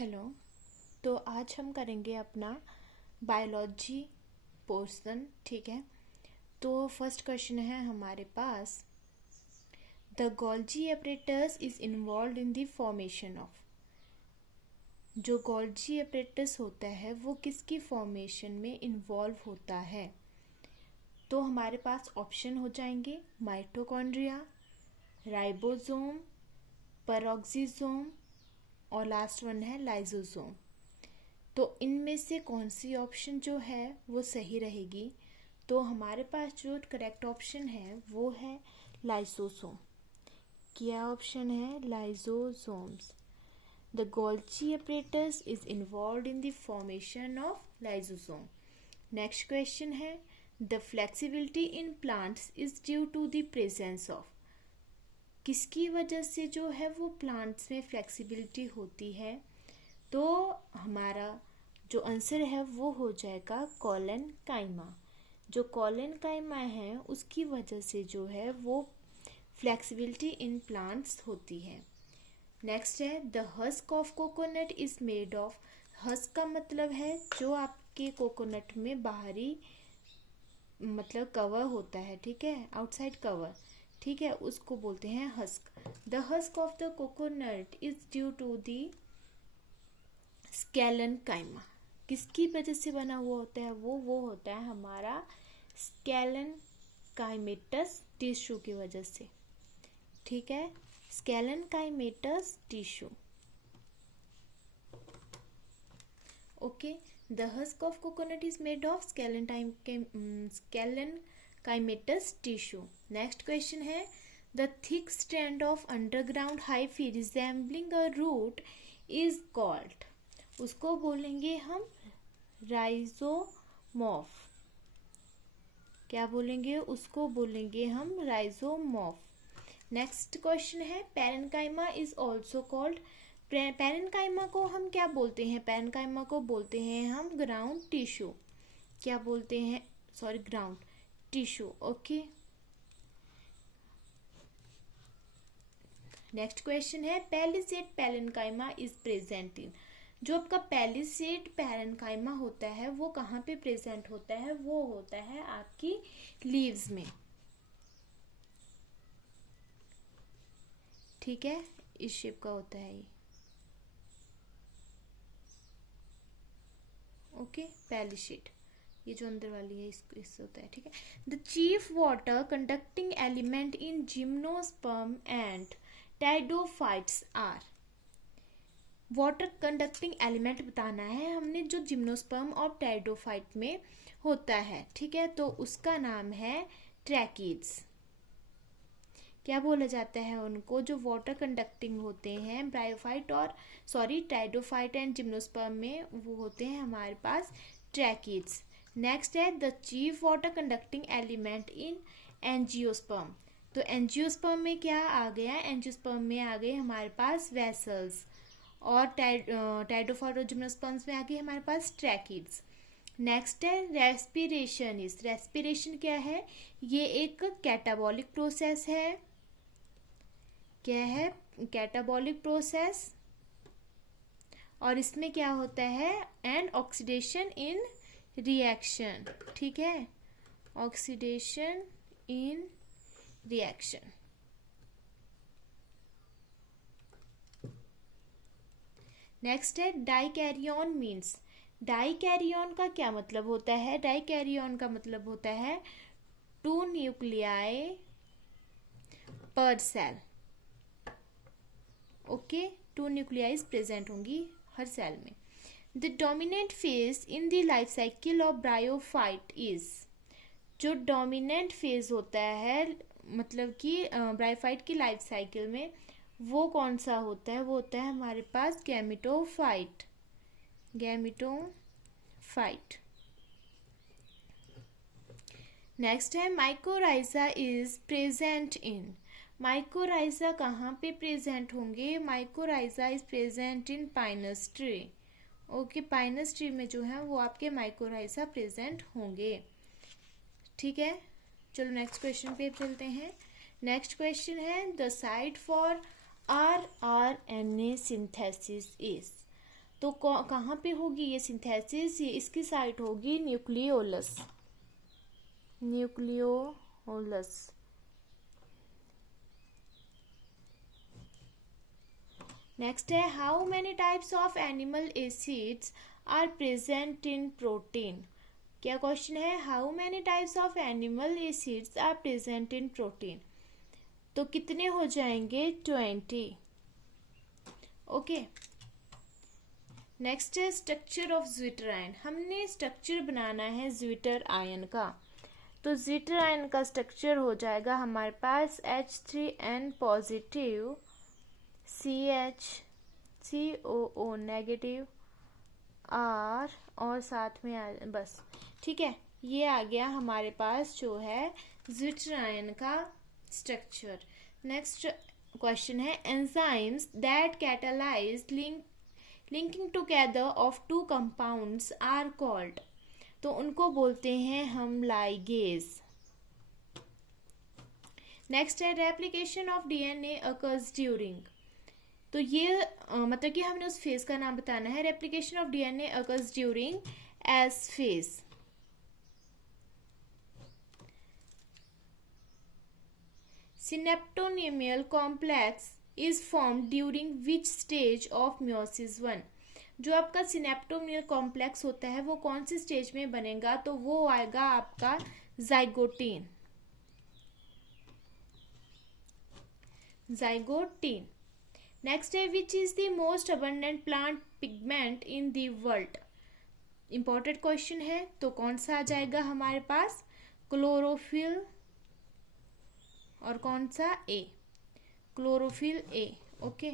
Hello. तो आज हम करेंगे अपना बायोलॉजी पोर्शन। ठीक है, तो फर्स्ट क्वेश्चन है हमारे पास, the Golgi apparatus is involve in the formation of. जो गोल्जी एपरेटस होता है वो किसकी फॉर्मेशन में इन्वॉल्व होता है? तो हमारे पास ऑप्शन हो जाएंगे माइटोकॉन्ड्रिया, राइबोसोम, पेरोक्सिसोम और लास्ट वन है लाइसोसोम। तो इनमें से कौन सी ऑप्शन जो है वो सही रहेगी? तो हमारे पास जो करेक्ट ऑप्शन है वो है लाइसोसोम। क्या ऑप्शन है? Lysosomes. The Golgi apparatus is involve in the formation of lysosome. Next question है, the flexibility in plants is due to the presence of. किसकी वजह से जो है वो प्लांट्स में फ्लेक्सिबिलिटी होती है? तो हमारा जो आंसर है वो हो जाएगा कॉलेनकाइमा। जो कॉलेनकाइमा है उसकी वजह से जो है वो फ्लेक्सिबिलिटी इन प्लांट्स होती है। नेक्स्ट है, the husk of coconut is made of. Husk का मतलब है जो आपके कोकोनट में बाहरी मतलब कवर होता है, ठीक है, आउटसाइड कवर, ठीक है, उसको बोलते हैं husk. The husk of the coconut is due to the sclerenchyma. किसकी वजह से बना हुआ होता है वो होता है हमारा स्केलेनकाइमेटस टिश्यू की वजह से। ठीक है, sclerenchymatous tissue. Okay, the husk of coconut is made of sclerenchymatous tissue. Next question है, the thick strand of underground hyphae resembling a root is called. उसको बोलेंगे हम राइजोमॉफ। क्या बोलेंगे? उसको बोलेंगे हम राइजोमॉफ। नेक्स्ट क्वेश्चन है, parenchyma is also called. Parenchyma को हम क्या बोलते हैं? पैरेन्काइमा को बोलते हैं हम ग्राउंड टिश्यू। क्या बोलते हैं? Sorry, ground tissue. Okay, next question है, palisade parenchyma is present in. जो आपका पैलिसेड पैरेन्काइमा होता है वो कहाँ पे प्रेजेंट होता है? वो होता है आपकी लीव्स में। ठीक है, इस शेप का होता है ये। ओके, पैलिसेड, ये जो अंदर वाली है इससे होता है। ठीक है, the chief water conducting element in gymnosperm and pteridophytes are. Water conducting element बताना है हमने जो जिम्नोस्पर्म और टाइडोफाइट में होता है। ठीक है, तो उसका नाम है ट्रैकिड्स। क्या बोला जाता है उनको? जो वाटर कंडक्टिंग होते हैं ब्रायोफाइट और टाइडोफाइट एंड जिम्नोस्पर्म में, वो होते हैं हमारे पास ट्रैकिड्स। नेक्स्ट है, the chief water conducting element in angiosperm. तो एंजियोस्पर्म में क्या आ गया? एंजियोस्पर्म में आ गए हमारे पास वेसल्स, और टाइडोफाइट और जिम्नोस्पर्म्स में आ गई हमारे पास ट्रैकिड्स। नेक्स्ट है रेस्पिरेशन इज। रेस्पिरेशन क्या है? ये एक कैटाबॉलिक प्रोसेस है। क्या है? Catabolic process. और इसमें क्या होता है? And oxidation in reaction. ठीक है, ऑक्सीडेशन इन रिएक्शन। नेक्स्ट है डाइकैरियन मीन्स। डाइकैरियन का क्या मतलब होता है? डाइकैरियन का मतलब होता है 2 न्यूक्लियाई पर सेल। ओके, 2 न्यूक्लियाइज प्रेजेंट होंगी हर सेल में। The dominant phase in the life cycle of bryophyte is. जो डोमिनेंट फेज होता है मतलब कि ब्रायोफाइट की लाइफ साइकिल में, वो कौन सा होता है? वो होता है हमारे पास गैमेटोफाइट। गैमेटोफाइट। नेक्स्ट है, mycorrhiza is present in. Mycorrhiza कहाँ पे प्रेजेंट होंगे? Mycorrhiza is present in Pinus tree. Okay, Pinus tree में जो है वो आपके माइकोराइजा प्रेजेंट होंगे। ठीक है, चलो नेक्स्ट क्वेश्चन पे चलते हैं। नेक्स्ट क्वेश्चन है, the site for RNA synthesis is. तो कहाँ पे होगी ये सिंथेसिस? ये इसकी साइट होगी न्यूक्लियोलस, न्यूक्लियोलस। नेक्स्ट है how many types of animal acids are present in protein. क्या क्वेश्चन है? How many types of animal acids are present in प्रोटीन। तो कितने हो जाएंगे? 20। ओके। नेक्स्ट है स्ट्रक्चर ऑफ ज्विटर आयन। हमने स्ट्रक्चर बनाना है ज्विटर आयन का। तो ज्विटर आयन का स्ट्रक्चर हो जाएगा हमारे पास H3N positive, COO negative, R और साथ में बस, ठीक है। ये आ गया हमारे पास जो है ज्विटर आयन का स्ट्रक्चर। नेक्स्ट क्वेश्चन है enzymes that catalyse linking together of two compounds are called. तो उनको बोलते हैं हम लाइगेज। नेक्स्ट है replication of DNA occurs during. तो ये मतलब कि हमने उस फेज का नाम बताना है। Replication of DNA occurs during S phase. Synaptonemal complex is form during which stage of meiosis 1। जो आपका सिनेप्टोनियल कॉम्प्लेक्स होता है वो कौन सी स्टेज में बनेगा? तो वो आएगा आपका जाइगोटीन, जाइगोटीन। नेक्स्ट है which is the most abundant plant pigment in the world. Important question है। तो कौन सा आ जाएगा हमारे पास? क्लोरोफिल और कौन सा? A, chlorophyll A. Okay.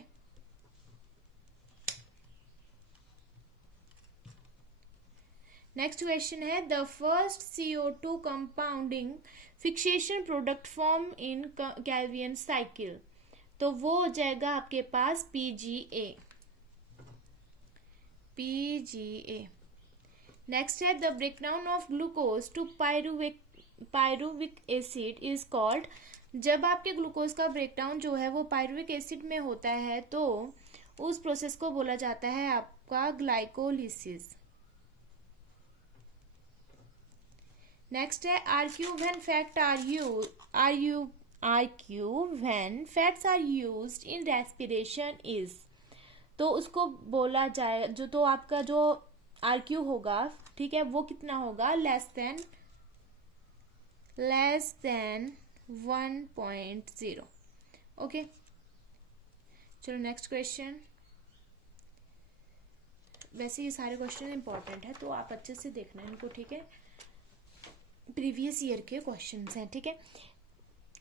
Next question है the first CO2 compounding fixation product form in Calvin cycle. तो वो हो जाएगा आपके पास PGA, PGA। नेक्स्ट है the breakdown of glucose to pyruvic acid is called. जब आपके ग्लूकोज का ब्रेकडाउन जो है वो पायरुविक एसिड में होता है तो उस प्रोसेस को बोला जाता है आपका ग्लाइकोलिसिस। नेक्स्ट है RQ when fats are used in respiration is. तो उसको बोला जाए जो, तो आपका जो आरक्यू होगा, ठीक है, वो कितना होगा? Less than 1.0। ओके, चलो नेक्स्ट क्वेश्चन। वैसे ये सारे क्वेश्चन इंपॉर्टेंट है तो आप अच्छे से देखना इनको, ठीक है। प्रीवियस ईयर के क्वेश्चंस हैं, ठीक है।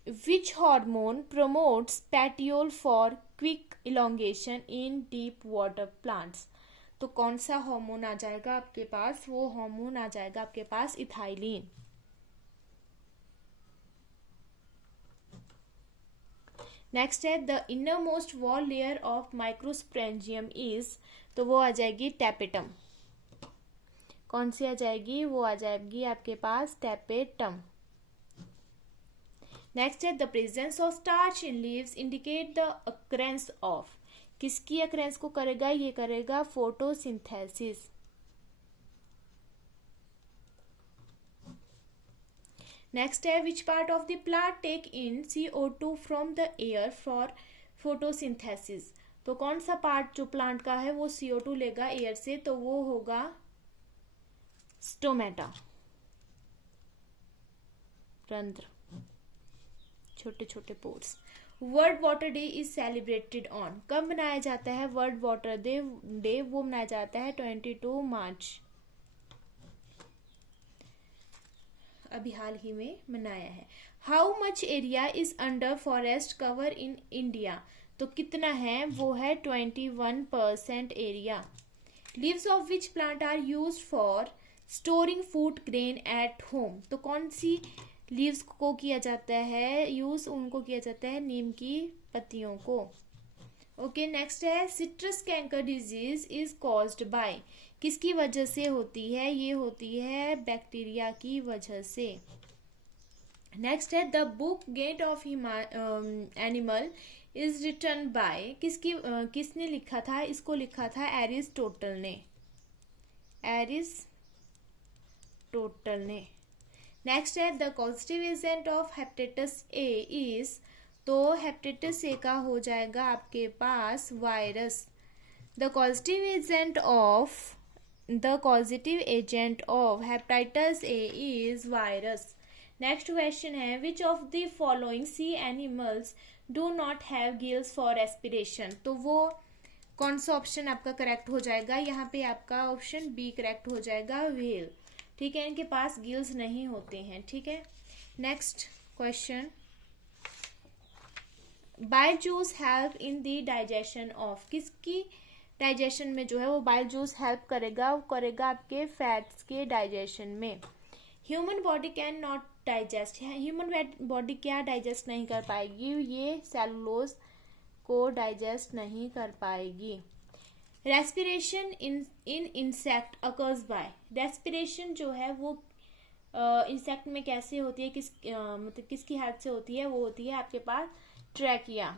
Which hormone promotes petiole for quick elongation in deep water plants. तो कौन सा हार्मोन आ जाएगा आपके पास? वो हार्मोन आ जाएगा आपके पास इथाइलिन। नेक्स्ट है the inner most wall layer of microsporangium is. तो वो आ जाएगी टैपेटम। कौन सी आ जाएगी? वो आ जाएगी आपके पास टैपेटम। नेक्स्ट है the presence of starch in leaves indicate the occurrence of. किसकी अकरेंस को करेगा? ये करेगा फोटोसिंथेसिस। नेक्स्ट है which part of the plant take in CO2 from the air for photosynthesis. तो कौन सा पार्ट जो प्लांट का है वो CO2 लेगा एयर से? तो वो होगा स्टोमेटा, रंध्र, छोटे छोटे pores. World water day is celebrated on. कब मनाया जाता है वर्ल्ड वाटर डे? वो मनाया जाता है 22 मार्च। अभी हाल ही में मनाया है। How much area is under forest cover in India. तो कितना है? वो है 21% area. Leaves of which plant are use for storing food grain at home. तो कौन सी लीव्स को किया जाता है यूज? उनको किया जाता है नीम की पत्तियों को। ओके, नेक्स्ट है citrus canker disease is caused by. किसकी वजह से होती है? ये होती है बैक्टीरिया की वजह से। नेक्स्ट है the book gate of animal is written by, किसने लिखा था? इसको लिखा था एरिस्टोटल ने, एरिस्टोटल ने। नेक्स्ट है the causative agent of hepatitis A is, तो हेपेटाइटिस ए का हो जाएगा आपके पास virus. The causative agent of hepatitis A is virus. Next question है which of the following sea animals do not have gills for respiration, तो वो कौन सा ऑप्शन आपका करेक्ट हो जाएगा? यहाँ पे आपका ऑप्शन बी करेक्ट हो जाएगा, व्हेल। ठीक है, इनके पास गिल्स नहीं होते हैं। ठीक है, next question, bile juice help in the digestion of, किसकी डाइजेशन में जो है वो बाइल जूस हेल्प करेगा? वो करेगा आपके फैट्स के डाइजेशन में। Human body can not digest, human body क्या डाइजेस्ट नहीं कर पाएगी? ये सेलुलोज को डाइजेस्ट नहीं कर पाएगी। Respiration in insect occurs by, respiration जो है वो इंसेक्ट में कैसे होती है, मतलब किसकी हेल्प से होती है? वो होती है आपके पास ट्रैकिया,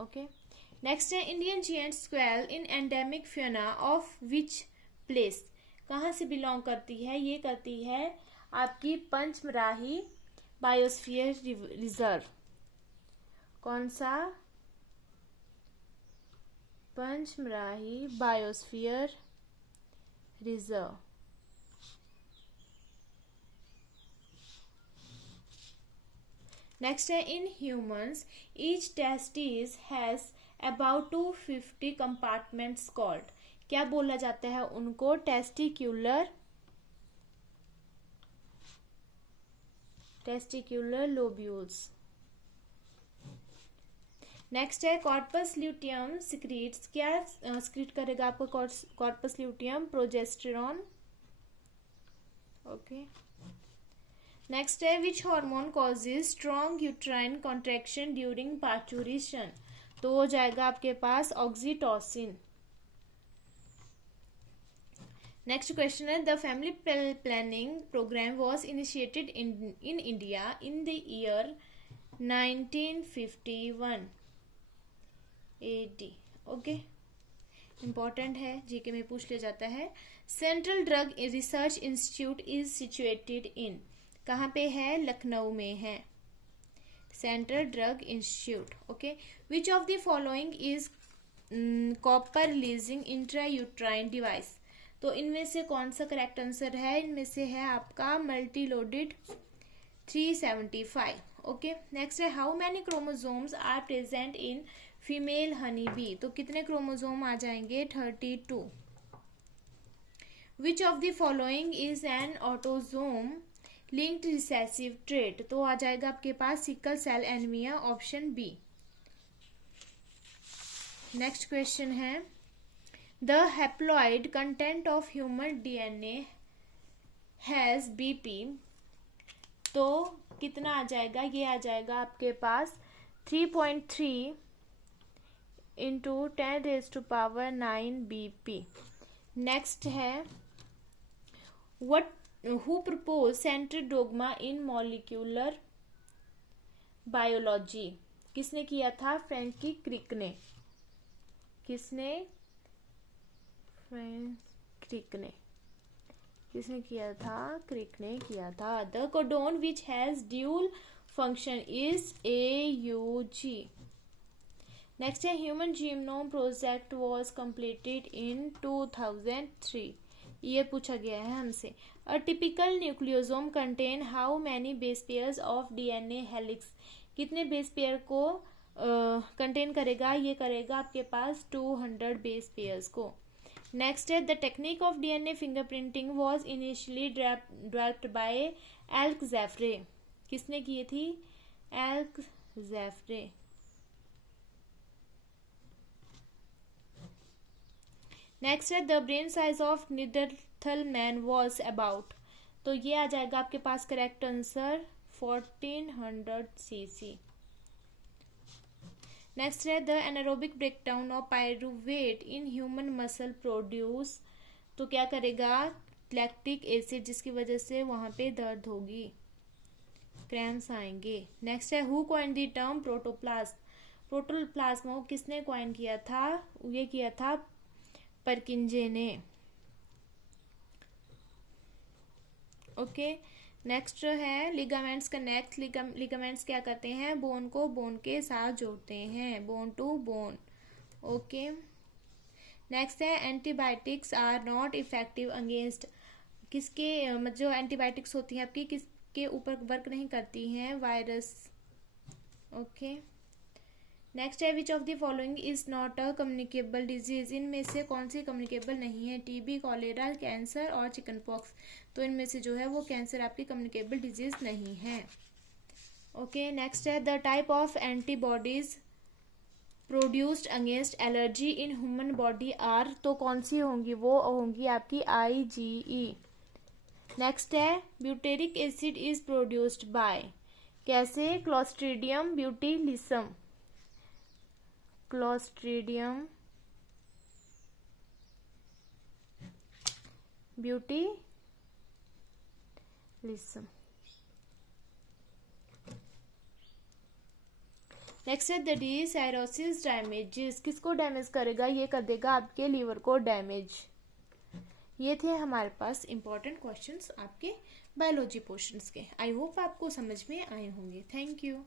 ओके। नेक्स्ट है Indian giant squirrel in endemic fauna of which place, कहाँ से बिलोंग करती है? ये करती है आपकी पंचमराही बायोस्फीयर रिजर्व। कौन सा? पंचमराही बायोस्फीयर रिजर्व। नेक्स्ट है in humans each testis has about 250 compartments called, क्या बोला जाता है उनको? Testicular lobules. नेक्स्ट है कॉर्पस ल्यूटियम सिक्रीट्स, क्या सिक्रीट करेगा आपको corpus luteum? Progesterone, okay. Next है which hormone causes strong uterine contraction during parturition, तो हो जाएगा आपके पास ऑक्सीटोसिन। नेक्स्ट क्वेश्चन है the family planning programme was initiated in India in the year 1951 AD, okay, important है, जीके में पूछ लिया जाता है। Central drug research institute is situated in, कहाँ पे है? लखनऊ में है central drug institute, okay. Which of the following is copper releasing intrauterine device, तो इनमें से कौन सा करेक्ट आंसर है? इनमें से है आपका मल्टी लोडेड 375, ओके। नेक्स्ट है how many chromosomes are present in female honey bee, तो कितने क्रोमोसोम आ जाएंगे? 32। Which of the following is an autosome linked recessive trait, तो आ जाएगा आपके पास sickle cell anaemia, option B. Next question है the haploid content of human DNA has BP, तो कितना आ जाएगा? ये आ जाएगा आपके पास 3.3 इंटू 10⁻⁹ BP। नेक्स्ट है who propose central dogma in molecular biology, किसने किया था? फ्रैंकी क्रिक ने, किसने किया था? क्रिक ने किया था। The codon which has dual function is AUG। Next है human genome project was completed in 2003, ये पूछा गया है हमसे। A typical nucleosome contain how many base pairs of DNA helix, कितने बेस पेयर को कंटेन करेगा? ये करेगा आपके पास 200 बेस पेयर्स को। नेक्स्ट है the technique of DNA fingerprinting was initially developed by Alec Jeffreys, किसने की थी? Alec Jeffreys. नेक्स्ट है the brain size of Neanderthal man was about, तो ये आ जाएगा आपके पास करेक्ट आंसर 1400 cc। नेक्स्ट है the anaerobic breakdown of pyruvate in human muscle produce, तो क्या करेगा? लैक्टिक एसिड, जिसकी वजह से वहां पे दर्द होगी। क्रैम्स आएंगे। नेक्स्ट है who coined the term protoplasm, protoplasm को किसने कॉइन किया था, ये किया था परकिंजे ने। ओके नेक्स्ट है लिगामेंट्स का नेक्स्ट, लिगामेंट्स क्या करते हैं, बोन को बोन के साथ जोड़ते हैं, bone to bone. Okay next है antibiotics are not effective against, किसके जो एंटीबायोटिक्स होती हैं आपकी किसके ऊपर वर्क नहीं करती हैं, वायरस। ओके नेक्स्ट है which of the following is not a communicable disease, इनमें से कौन सी कम्युनिकेबल नहीं है, टीबी, कॉलेरा, कैंसर और चिकन पॉक्स। तो इनमें से जो है वो कैंसर आपकी कम्युनिकेबल डिजीज नहीं है। ओके नेक्स्ट है the type of antibodies produced against allergy in human body are, तो कौन सी होंगी, वो होंगी आपकी IgE। नेक्स्ट है butyric acid is produced by, कैसे, Clostridium butylicum, Clostridium butylicum. Next है द डिसायरोसिस डैमेजेस, किसको डैमेज करेगा, ये कर देगा आपके लीवर को डैमेज। ये थे हमारे पास इंपॉर्टेंट क्वेश्चंस आपके बायोलॉजी पोर्शंस के। आई होप आपको समझ में आए होंगे। Thank you.